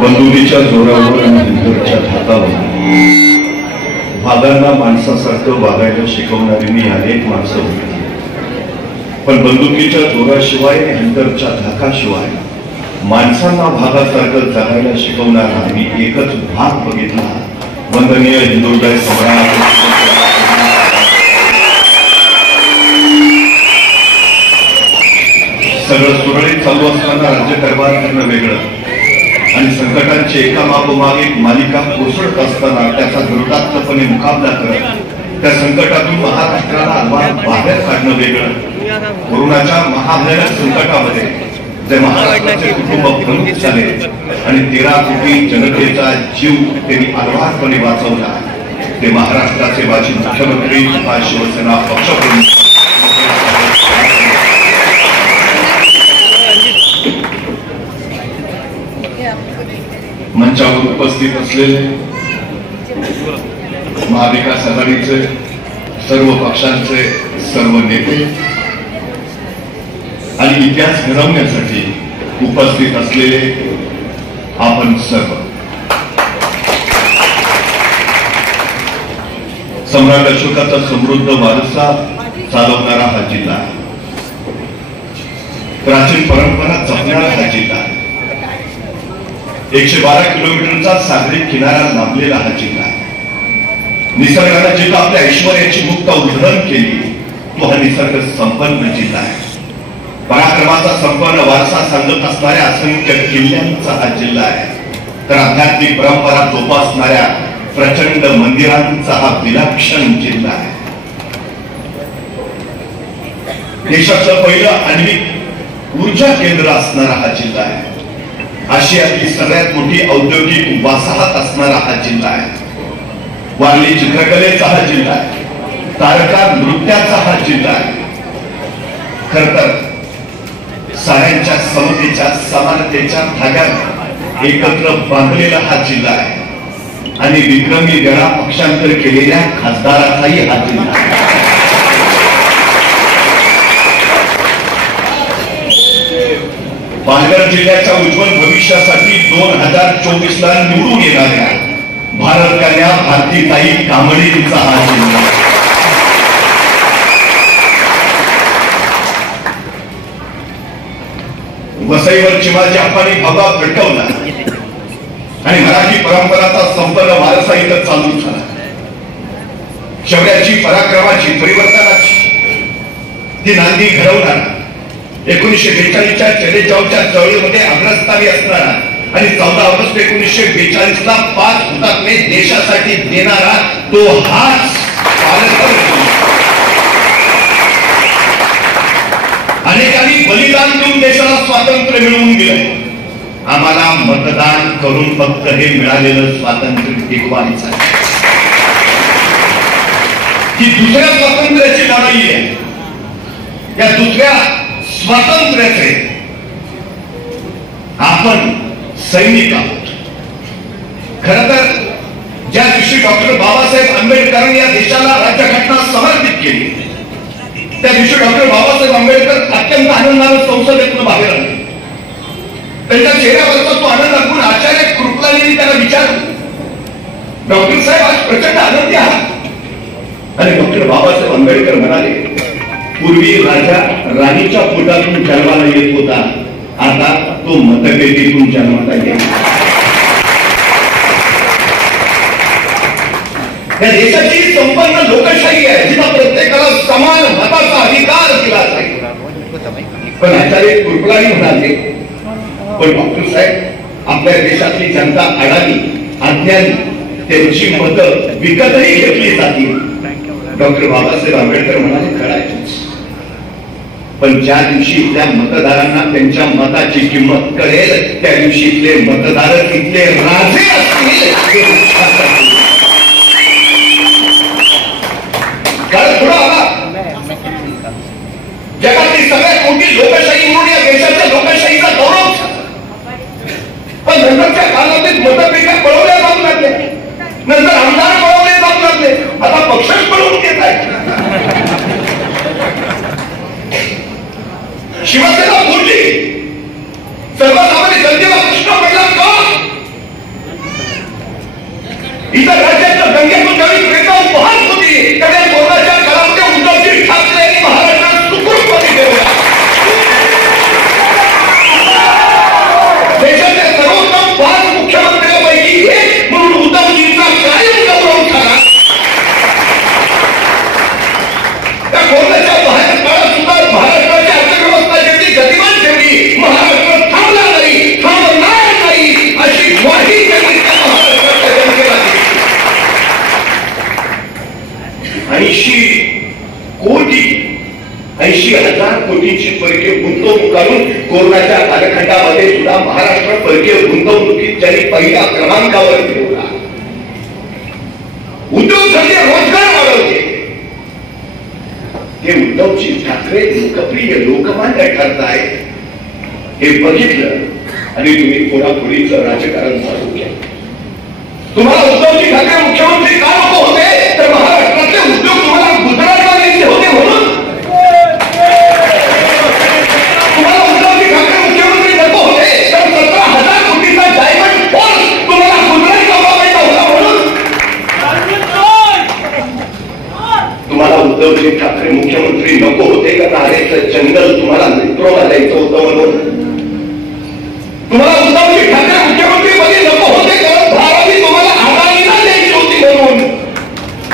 बंदुकीच्या जोरावर आणि हिंदूच्या धाकावर वाघांना माणसासारखं वागायला शिकवणारी मी अनेक माणसं होती, पण बंदुकीच्या जोराशिवाय हिंदरच्या धाकाशिवाय माणसांना भागासारखं जगायला शिकवणारा मी एकच भाग बघितला. वंदनीय हिंदुहृदय सम्राट सगळं सुरळीत चालू असताना राज्यकारभार करणं वेगळं आणि संकटांची एकामागोमाग एक मालिका कोसळत असताना त्याचा धुरतात्मपणे मुकाबला करत त्या संकटातून महाराष्ट्राला आव्हान बाहेर काढणं वेगळं. कोरोनाच्या महाभयानक संकटामध्ये जे महाराष्ट्राचे कुटुंब प्रमुख झाले आणि 13 कोटी जनतेचा जीव त्यांनी आधारपणे वाचवला, ते महाराष्ट्राचे माजी मुख्यमंत्री तथा शिवसेना पक्षप्रमुख मंचावर उपस्थित असलेले महाविकास आघाडीचे सर्व पक्षांचे सर्व नेते आणि इतिहास घडवण्यासाठी उपस्थित असलेले आपण सर्व, सम्राट अशोकाचा समृद्ध वारसा चालवणारा हा जिल्हा, प्राचीन परंपरा जपणारा हा जिल्हा, 112 किलोमीटरचा सागरी किनारा लाभलेला हा जिल्हा, निसर्गाने जिल्हा आपल्या ऐश्वर्याची मुक्त उधळण केली तो हा निसर्ग संपन्न जिल्हा आहे. पराक्रमाचा संपन्न वारसा सांगत असणाऱ्या असंख्य किल्ल्यांचा हा जिल्हा आहे, तर आध्यात्मिक परंपरा जोपासणाऱ्या प्रचंड मंदिरांचा हा विलक्षण जिल्हा आहे. देशाचं पहिलं आण्विक ऊर्जा केंद्र असणारा हा जिल्हा आहे. आशियातली सगळ्यात मोठी औद्योगिक वसाहत असणारा हा जिल्हा आहे. वारली चित्रकलेचा हा जिल्हा आहे. तारका नृत्याचा हा जिल्हा आहे. खर तर साऱ्यांच्या समतेच्या समानतेच्या धाग्यात एकत्र बांधलेला हा जिल्हा आहे आणि विक्रमी वेळा पक्षांतर केलेल्या खासदाराचाही हा जिल्हा आहे. पालघर जिल्ह्याच्या उज्ज्वल भविष्यासाठी 2024 ला निवडून येणाऱ्या भारत कन्या भारतीताई कांबळेंचा हा जिल्हा. वसईवर चिमाजी अप्पांनी भगवा फडकवला आणि मराठी परंपराचा संपन्न वारसा इथं चालू झाला. शौर्याची, पराक्रमाची, परिवर्तनाची ती नांदी घडवणारा 1942च्या चलेजावच्या चळवळीमध्ये अग्रस्थानी असणारा आणि 14 ऑगस्ट 1942 ला 5 हुतात्मे देशासाठी देणारा तो हाच अनेकांनी बलिदान देऊन देशाला स्वातंत्र्य मिळवून दिलंय. आम्हाला मतदान करून फक्त हे मिळालेलं स्वातंत्र्य टिकवायचं आहे. ही दुसऱ्या स्वातंत्र्याची लढाई आहे. या दुसऱ्या स्वातंत्र्याचे आपण सैनिक आहोत. खरं तर ज्या दिवशी डॉक्टर बाबासाहेब आंबेडकरांनी या देशाला राज्यघटना समर्पित केली, त्या दिवशी डॉक्टर बाबासाहेब आंबेडकर अत्यंत आनंदाने संसदेतून बाहेर आले. त्यांच्या चेहऱ्यावरचा तो आनंद आपण आचार्य कृपलानींनी त्याला विचारलं, डॉक्टर साहेब आज प्रचंड आनंदी आहात? आणि डॉक्टर बाबासाहेब आंबेडकर म्हणाले, पूर्वी राजा राणीच्या पोटातून जन्माला येत होता, आता तो मतपेटीतून जन्माला येईल. या देशाची संपन्न लोकशाही आहे, जिथे प्रत्येकाला समान मताचा अधिकार दिला जाईल. पण आचार्य कृपलानी म्हणाले, पण डॉक्टर साहेब आपल्या देशातली जनता अडाणी, अज्ञानी, त्यांची मतं विकतही घेतली जातील. डॉक्टर बाबासाहेब आंबेडकर म्हणाले, खरंच, पण ज्या दिवशी इथल्या मतदारांना त्यांच्या मताची किंमत कळेल, त्या दिवशी इथले मतदार इथले राजे असतील. जगातली सगळ्यात मोठी लोकशाही म्हणून या देशाच्या लोकशाहीचा गौरव झाला. पण नंतरच्या कालावधीत मतपेट्या पळवल्या जाऊ लागल्या, नंतर आमदार पळवले जाऊ लागले, आता पक्षच पळवून घेत आहेत. कोरोनाच्या बाहेर काळात सुद्धा महाराष्ट्राची अर्थव्यवस्था जेवढी गतिमान ठेवली, महाराष्ट्र थांबला नाही, थांबणार नाही अशी ग्वाही त्यांनी त्या महाराष्ट्राच्या जनतेला दिली. 80,000 कोटींची परकीय गुंतवणूक करून कोरोनाच्या कालखंडामध्ये सुद्धा महाराष्ट्र परकीय गुंतवणुकीत ज्यांनी पहिल्या क्रमांकावर ठेवला. उद्योगधंदे रोजगार वाढवले. हे उद्धवजी ठाकरे लोकप्रिय लोकमान्य ठरतायत हे बघितलं आणि तुम्ही कोणापुढीचं राजकारण चालू केलं. तुम्हाला उद्धवजी ठाकरे मुख्यमंत्री का नको होते, तर महाराष्ट्रातले उद्योग तुम्हाला गुजरातला न्यायचे होते म्हणून. तुम्हाला उद्धवजी ठाकरे मुख्यमंत्री नको होते, तर 17,000 कोटीचा डायमंड फोर्स तुम्हाला गुजरातला वापरायचा होता म्हणून. तुम्हाला उद्धवजी ठाकरे मुख्यमंत्री नको होते का नारेचं जंगल तुम्हाला मेट्रोला द्यायचं होतं म्हणून. तुम्हाला उद्धवजी ठाकरे मुख्यमंत्री मध्ये नको होते कारण धारावी तुम्हाला अदानीला द्यायची होती म्हणून.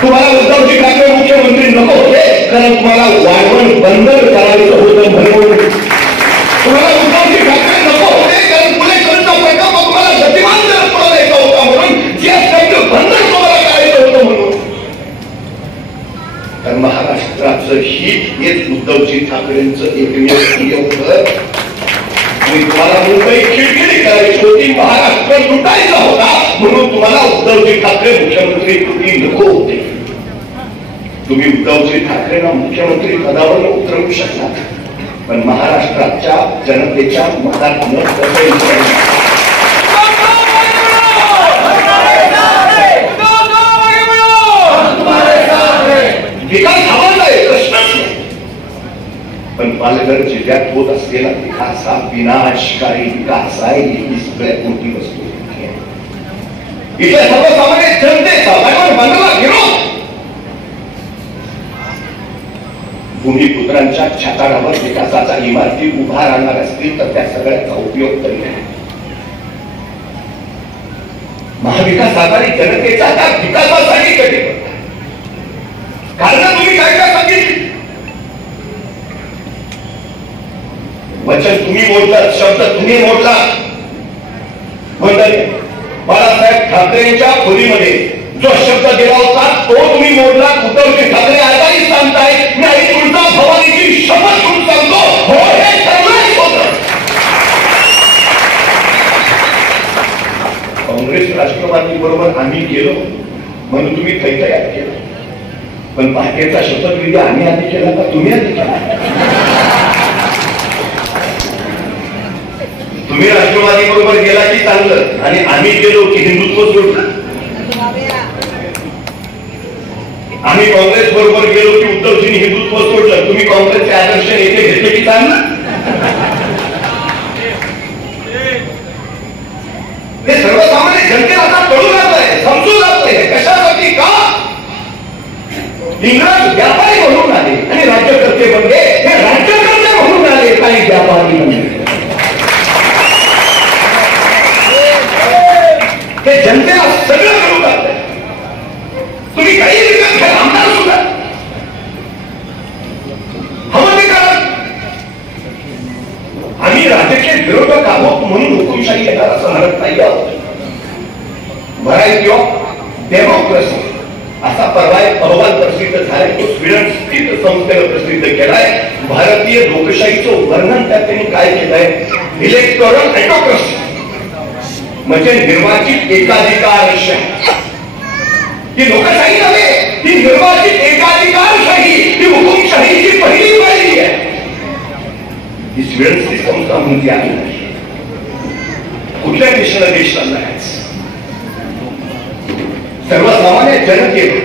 तुम्हाला उद्धवजी ठाकरे मुख्यमंत्री नको होते कारण तुम्हाला वाढवण बंदर करायचं होतं म्हणून. तुम्हाला उद्धवजी ठाकरे नको होते कारण पुणेकरांचा प्रकल्प तुम्हाला गतिमान जर पुरवायचा होता म्हणून. जीएसटी बंदर तुम्हाला करायचं होतं म्हणून. तर महाराष्ट्राचं हित हेच उद्धवजी ठाकरेंचं एकमेव होतं. तुम्हाला मुंबई खिळखिळी करायची होती, महाराष्ट्र लुटायचा होता म्हणून तुम्हाला उद्धवजी ठाकरे मुख्यमंत्री पदी नको होते. तुम्ही उद्धवजी ठाकरेंना मुख्यमंत्री पदावर उतरवू शकता, पण महाराष्ट्राच्या जनतेच्या मनात न विकास हवाय प्रश्नच नाही. पण पालघर जिल्ह्यात होत असलेला विकास हा विनाशकारी विकास आहे. ही सगळ्यात मोठी वस्तू आहे. इथे सर्वसामान्य जनतेचा बनला विरोध. भूमिपुत्रांच्या छाताडावर विकासाच्या इमारती उभा राहणार असतील तर त्या सगळ्याचा उपयोग तरी नाही. महाविकास आघाडी जनतेचा त्या विकासासाठी कधी कारण तुम्ही काय काय सांगितली. वचन तुम्ही मोडलात, शब्द तुम्ही मोडलात. बाळासाहेब ठाकरेंच्या खोलीमध्ये जो शब्द दिला होता तो तुम्ही मोडलात. उद्धवजी ठाकरे आताही सांगताय मी आई तुळजा भवानीची शपथ घेऊन सांगतो, हो हे ठरलंच होतं. काँग्रेस राष्ट्रवादी बरोबर आम्ही गेलो म्हणून तुम्ही तयार केलं, पण पहाटेचा शपथविधी आम्ही आधी केला का तुम्ही आधी केला. तुम्ही राष्ट्रवादी बरोबर गेला की चांगलं आणि आम्ही गेलो की हिंदुत्व सोडलं. आम्ही काँग्रेस बरोबर गेलो की उद्धवजींनी हिंदुत्व सोडलं. तुम्ही काँग्रेसचे आदर्श नेते घेतले की चांगलं. हे सर्वसामान्य जनतेला आता कळू लागलंय, समजू लागलंय. कशासाठी का इंग्रज व्यापारी म्हणून आले आणि राज्यकर्ते बनले. हे राज्यकर्ते म्हणून आले, काही व्यापारी बनले. हे जनतेला सगळं करू लागलंय. तुम्ही काही विकत घ्या, आमदार सुद्धा हवं ते करा. आम्ही राजकीय विरोधक आहोत म्हणून हुकुमशाही येणार असं म्हणत नाही आहोत. व्हरायटी ऑफ डेमोक्रेसी असा परवा एक अहवाल प्रसिद्ध झालाय. तो स्वीडन स्थित संस्थेनं प्रसिद्ध केलाय. भारतीय लोकशाहीचं वर्णन त्यात त्यांनी काय केलंय, इलेक्टोरल ऑटोक्रसी म्हणजे निर्वाचित एकाधिकारशाही. ही लोकशाही नव्हे, ही निर्वाचित एकाधिकारशाही, ही हुकुमशाहीची पहिली पायरी आहे. ही स्वीडन स्थित संस्था म्हणती आहे. कुठल्या देशाला देश चालला आहे. सर्वसामान्य जनतेने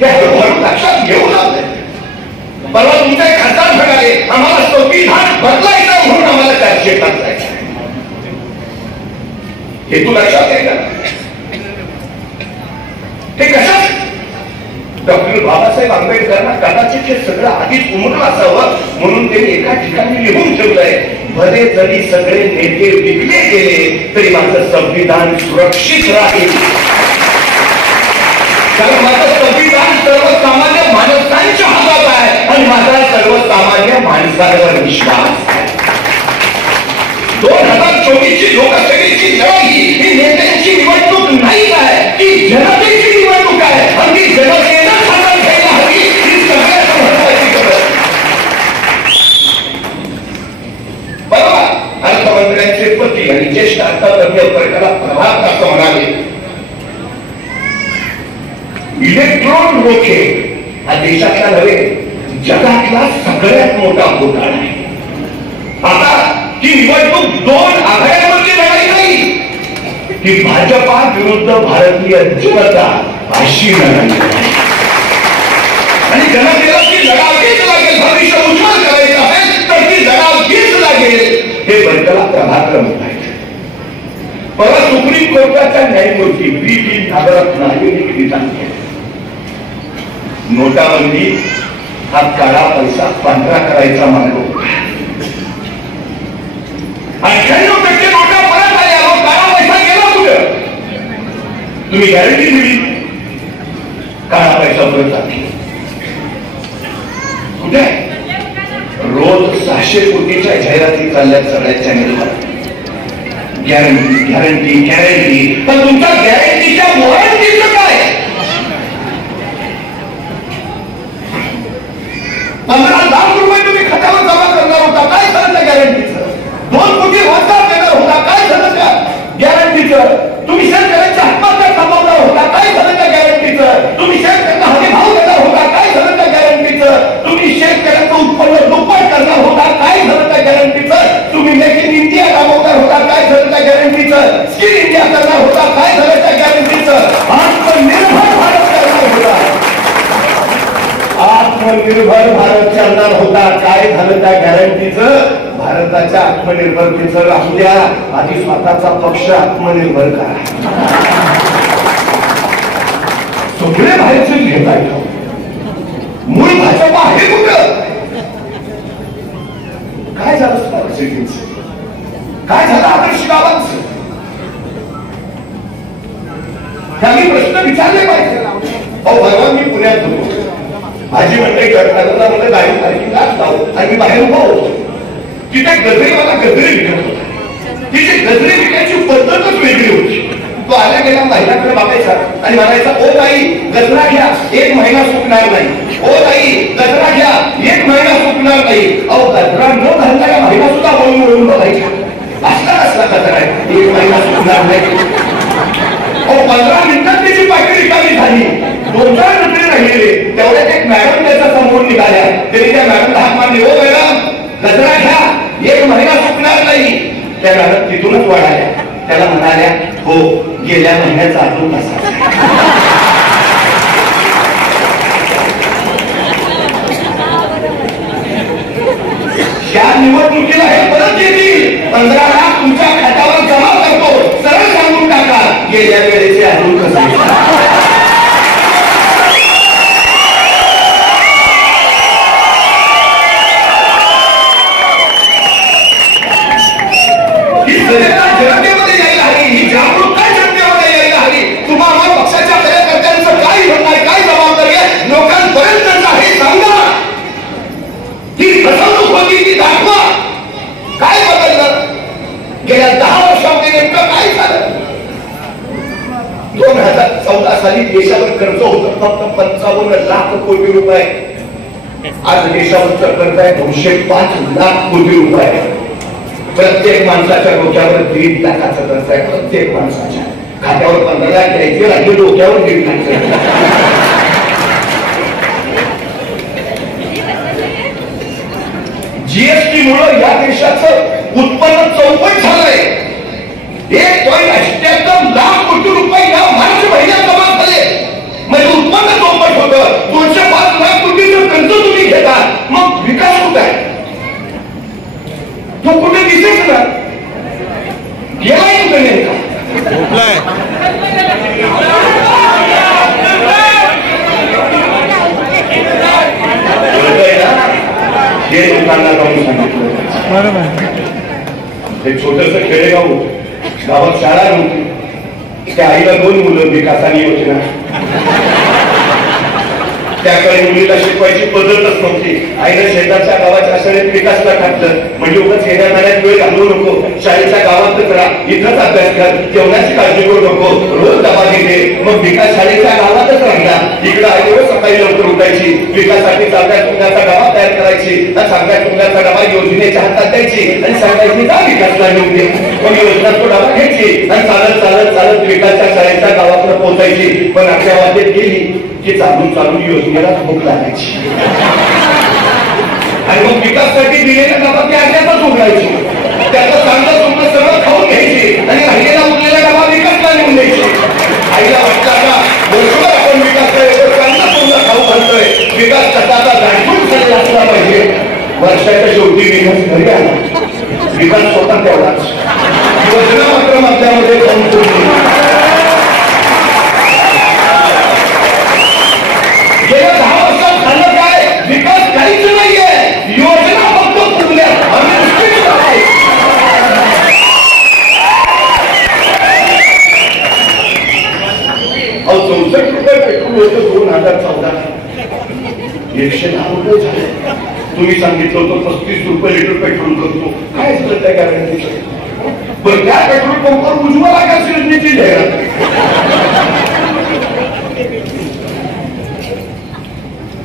त्या व्यवहार लक्षात घेऊन आले. परवा तुमचे खासदार म्हणाले आम्हाला संविधान बदलायचं म्हणून आम्हाला चर्चे करायचं. हे तू लक्षात आहे का. ते कशात डॉक्टर बाबासाहेब आंबेडकरांना कदाचित हे सगळं आधीच उमरलं असावं म्हणून त्यांनी एका ठिकाणी लिहून ठेवलंय, भले जरी सगळे नेते विकले गेले तरी माझं संविधान सुरक्षित राहील. कारण माझं संविधान सर्वसामान्य माणसांच्या हातात आहे आणि माझा सर्वसामान्य माणसांवर विश्वास आहे. 2024ची लोकसभेची लढाई ही नेत्यांची निवडणूक नाही आहे, ती जनतेची निवडणूक आहे. आणि ती जनतेनं हातात घ्यायला हवी, ही सगळ्यात महत्वाची गरज. बरोबर, अर्थमंत्र्यांचे पती आणि ज्येष्ठ अर्थतज्ञ वर्गाला प्रभात असं म्हणाले, इलेक्ट्रॉन रोखे हा देशातला नव्हे जगातला सगळ्यात मोठा घोटाळा आहे. आता ही निवडणूक 2 आघाड्यांवरची लढाई नाही, ही भाजपा विरुद्ध भारतीय जनता अशी लढाई आहे. आणि जनतेला ती लढावीच लागेल. भविष्य उज्ज्वल करायचं आहे तर ती लढावीच लागेल. हे बंडला प्रभाकर म्हणतात. परत सुप्रीम कोर्टाच्या न्यायमूर्ती बी नागरत्न यांनी विधान केलं, नोटाबंदी हा काळा पैसा पांढरा करायचा मार्ग होता. 98% नोटा परत आल्या, काळा पैसा गेला कुठं? तुम्ही गॅरंटी दिली, काळा पैसा परत आला कुठे? रोज 600 कोटीच्या जाहिराती चालल्यात सगळ्या चॅनेलवर. Guarantee guarantee guarantee. पण तुमच्या गॅरंटीच्या वॉरंटीचं काय? 15 लाख रुपये तुम्ही खात्यावर जमा करणार होता, काय झालं त्या गॅरंटीचं? 2 कोटी रोजगार देणार होता, काय झालं त्या गॅरंटीचं? तुम्ही शेतकऱ्यांच्या आत्महत्या थांबवणार होता, काय झालं त्या गॅरंटीचं? तुम्ही शेतकऱ्यांना हमी भाव देणार होता, काय झालं त्या गॅरंटीचं? तुम्ही शेतकऱ्यांचं उत्पन्न दुप्पट करणार होता, काय झालं त्या गॅरंटीचं? तुम्ही मेक इन इंडिया राबवणार होता, काय झालं त्या गॅरंटीचं? स्किल इंडिया करणार होता, काय झालं त्या गॅरंटीचं? आत्मनिर्भर भारत करणार होता, आत्मनिर्भर भारत चालणार होता, काय झालं त्या गॅरंटीचं? भारताच्या आत्मनिर्भरतेचं राहू द्या, आधी स्वतःचा पक्ष आत्मनिर्भर करा. सगळे बाहेरचे घेत आहे, मूळ भाजपा आहे कुठं? काय झालं स्मार्ट सिटीचं? काय झालं आदर्श गावांचं? त्यांनी प्रश्न विचारले पाहिजे. भगवान मी पुण्यात होतो, माझी मंडळी करताना मला गाडी पार्किंगला जाऊ आणि मी बाहेर उभा होतो. तिथे गजरे मला गजरे विकत होता. तिथे गजरे विकायची पद्धतच वेगळी होती. तो आल्या गेला महिलाकडे बघायचा आणि म्हणायचा, ओ ताई गजरा घ्या, 1 महिना सुकणार नाही. ओ ताई गजरा घ्या, 1 महिना सुकणार नाही. अहो गजरा न घालणाऱ्या महिला सुद्धा वळून वळून बघायच्या. असला कसला गजरा आहे, 1 महिना सुकणार नाही. अहो 15 मिनिटात त्याची पाकिट रिकामी झाली. 2-4 गजरे राहिलेले, तेवढ्यात एक मॅडम त्याच्या समोर निघाल्या. तरी त्या मॅडमला हात मारली, ओ मॅडम गजरा घ्या, 1 महिना सुकणार नाही. त्या मॅडम तिथूनच वाढाल्या. त्याला म्हणाल्या, हो गेल्या महिन्याचा अजून तसा. या निवडणुकीला हे परत येतील. 15 लाख तुमच्या खात्यावर जमा करतो, सरळ सांगून टाका गेल्या वेळेचे अजून कसं. जनतेमध्ये यायला हवी, ही जागरूकता जनतेमध्ये यायला हवी. तुम्हाला पक्षाच्या कार्यकर्त्यांचं काय म्हणणं आहे, काय जबाबदारी आहे, लोकांपर्यंत हे सांगा. ही फसवणूक होती ती दाखवा. काय बदललं गेल्या 10 वर्षामध्ये, नेमकं काय झालं? 2014 साली देशावर कर्ज होतं फक्त 55 लाख कोटी रुपये. आज देशावरचं कर्ज आहे 205 लाख कोटी रुपये. प्रत्येक माणसाच्या डोक्यावर 1.5 लाखाचं कर्ज आहे. प्रत्येक माणसाच्या खात्यावर 15 लाख द्यायचे, राज्य डोक्यावर 1.5 लाख. जीएसटी मुळे या देशाचं उत्पन्न 54 झालंय. 1.78 लाख कोटी रुपये या मार्च महिन्यात जमा झाले. म्हणजे उत्पन्न 54 होतं. 205 लाख कोटीचं कर्ज तुम्ही घेता, मग विकास होत आहे तो कुठे दिसेच ना. गेलाय कुठे नेमका? हे लोकांना जाऊन सांगितलं. हे छोटस खेडेगाव होतं, गावात शाळा नव्हती. त्या आईला 2 मुलं, विकासाने योजना. त्या काळी मुलीला शिकवायची पद्धतच नव्हती. आईनं शेजारच्या गावाच्या शाळेत विकासला टाकलं, म्हणजे उगाच येण्या जाण्यात वेळ घालवू नको, शाळेच्या गावातच राहा, इथंच अभ्यास कर, जेवणाची काळजी करू नको, रोज डबा घेते. मग विकास शाळेच्या गावातच राहिला. इकडं आई रोज सकाळी लवकर उठायची, विकासासाठी चांगल्या चुंग्याचा डबा तयार करायची, चांगल्या चुंग्याचा डबा योजनेच्या हातात द्यायची आणि सांगायची जा विकासला घेऊन दे. मग योजना तो डबा घ्यायची आणि चालत चालत चालत विकासच्या शाळेच्या गावाकडे पोहोचायची. पण आपल्या वाटेत गेली की चालून चालून योजनेला भूक लागायची आणि मग विकाससाठी दिलेल्या डबा ती अर्ध्यातच उघडायची. त्याचं चांगलं चुंगलं सगळं खाऊन घ्यायची आणि राहिलेला उरलेला डबा विकासला नेऊन द्यायची. आईला वाटतं का वर्षभर आपण विकासला एवढं चांगलं चुंगलं खाऊ घालतोय, विकास कसाचा जाणून सगळं असला पाहिजे. वर्षाच्या शेवटी विकास घरी आला, विकास स्वतः तेवढाच, योजना मात्र आपल्यामध्ये जाऊन सोडली. गेल्या 10 वर्षात झालं काय? विकास काहीच नाहीये, योजना फक्त फुगल्या. आम्ही नुसतीच आहे. 64 रुपये पेट्रोल होतं 2014, 110 रुपये झाले. तुम्ही सांगितलं होतं 35 रुपये लिटर पेट्रोल करतो. काय झालं त्या गॅरंटीचं? पण त्या पेट्रोल पंपावर उज्ज्वला गॅस योजनेची जाहिरात.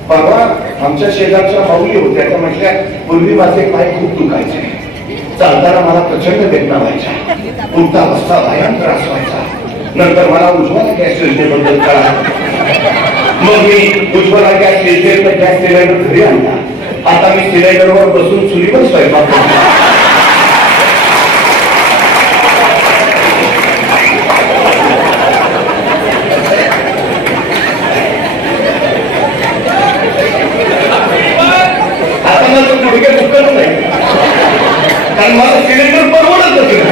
परवा आमच्या शेजारच्या माऊली होत्या, त्या म्हटल्या पूर्वी माझे पाय खूप दुखायचे, चालताना मला प्रचंड वेदना व्हायच्या, उलटा बसता भयान त्रास व्हायचा. नंतर मला उज्ज्वला गॅस योजनेबद्दल कळालं. मग मी उज्ज्वला गॅस योजनेचा गॅस सिलेंडर घरी आणला. आता मी सिलेंडरवर बसून चुलीवर स्वयंपाक करतो. आता माझं गुडघे दुखत नाही, कारण माझं सिलेंडर परवडत नाही.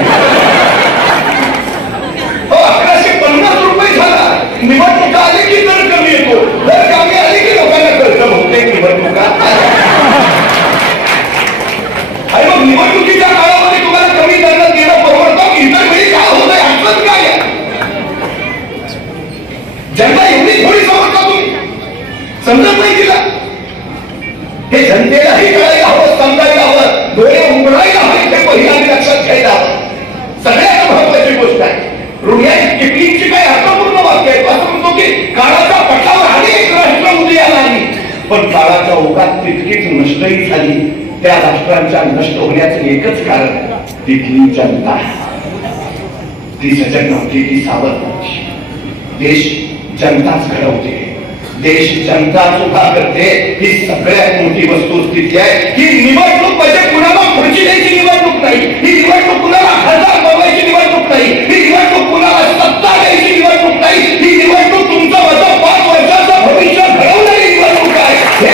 1150 रुपये झाला. निवडणुका आली की दर कमी येतो, दर कमी आली की लोकांना कळतं बहुतेक निवडणुका. आणि मग निवडणुकीच्या काळामध्ये तुम्हाला कमी दरात देणं परवडतं, इतर वेळी काय होतंय अडचण काय आहे? जनता एवढी थोडी समजता तुम्ही, समजत नाही तिला. हे जनतेलाही कळायला हवं, समजायला हवं, डोळे उघडायला हवे, ते पहिल्यांदा लक्षात घ्यायला हवं. सगळ्यात महत्वाची गोष्ट आहे. रुग्णाई किपलिंगची काही अर्थपूर्ण वाक्य आहे. असं म्हणतो की काळाच्या पटावर अनेक राष्ट्र उदयाला आली, पण काळाच्या ओघात तितकीच नष्टही झाली. त्या राष्ट्रांच्या नष्ट होण्याचं एकच कारण तिथली जनता. ती सजग नव्हती, ती सावध नव्हती. देश जनताच घडवते, देश जनताच उभा करते. ही सगळ्यात मोठी वस्तुस्थिती आहे. ही निवडणूक म्हणजे कुणाला खुर्ची द्यायची निवडणूक नाही, ही निवडणूक कुणाला खासदार बनवायची निवडणूक नाही, ही निवडणूक कुणाला सत्ता द्यायची निवडणूक नाही, ही निवडणूक तुमचं माझं 5 वर्षाचं भविष्य घडवणारी निवडणूक आहे. हे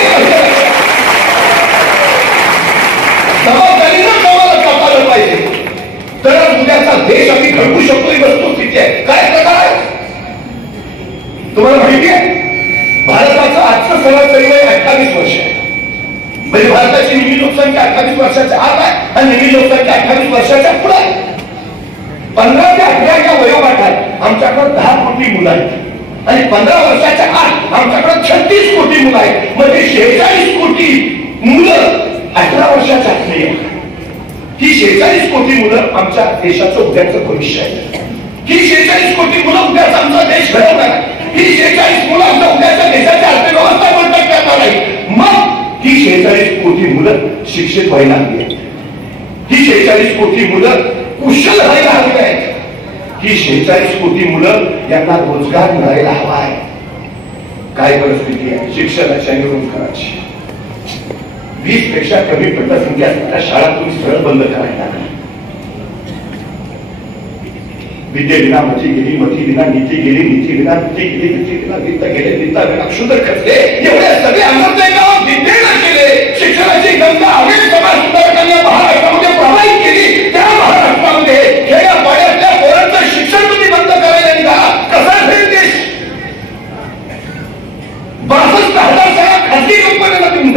जबाबदारीनं गावाला कापायला पाहिजे, तर उद्याचा देश आम्ही घडवू शकतो. ही वस्तुस्थिती आहे. काय प्रकार आहे तुम्हाला माहिती आहे? भारताचं आजचं सरासरी वय 28 वर्ष आहे. म्हणजे भारताची निम्मी लोकसंख्या 28 वर्षाच्या आत आहे आणि निम्मी लोकसंख्या 28 वर्षाच्या पुढे आहे. 15 ते 18 या वयोगटात आमच्याकडे 10 कोटी मुलं आहेत आणि 15 वर्षाच्या आत आमच्याकडे 36 कोटी मुलं आहेत. म्हणजे 46 कोटी मुलं 18 वर्षाच्या आतली आहेत. ही 46 कोटी मुलं आमच्या देशाचं उद्याचं भविष्य आहे. ही 46 कोटी मुलं उद्याचा आमचा देश घडवणार आहे. ही 46 मुलं आमच्या उद्याच्या देशाची अर्थव्यवस्था बळकट करणार नाही. मग ही 46 कोटी मुलं शिक्षित व्हायला हवी आहेत. ही 46 कोटी मुलं कुशल व्हायला हवी आहेत. ही 46 कोटी मुलं यांना रोजगार मिळायला हवा आहे. काय परिस्थिती आहे शिक्षणाची आणि रोजगाराची? 20 पेक्षा कमी पटसंख्या असणाऱ्या शाळा तुम्ही सरळ बंद करायला लागला. विद्ये विना मती गेली, मती विना नीती गेली, नीती विना नीती गेली, नीती विना वित्त गेले, वित्ता विना क्षुद्र खचले. एवढे सगळे अनर्थावर विद्येनं केले. शिक्षणाची गंगा अनेक समाज सुधारकांनी महाराष्ट्रामध्ये प्रवाहित केली. त्या महाराष्ट्रामध्ये खेड्या पाड्यातल्या पोरांचं शिक्षण तुम्ही बंद करायला निघाला. कसा असेल देश? 62,000 शाळा खासगी कंपन्यांना तुम्ही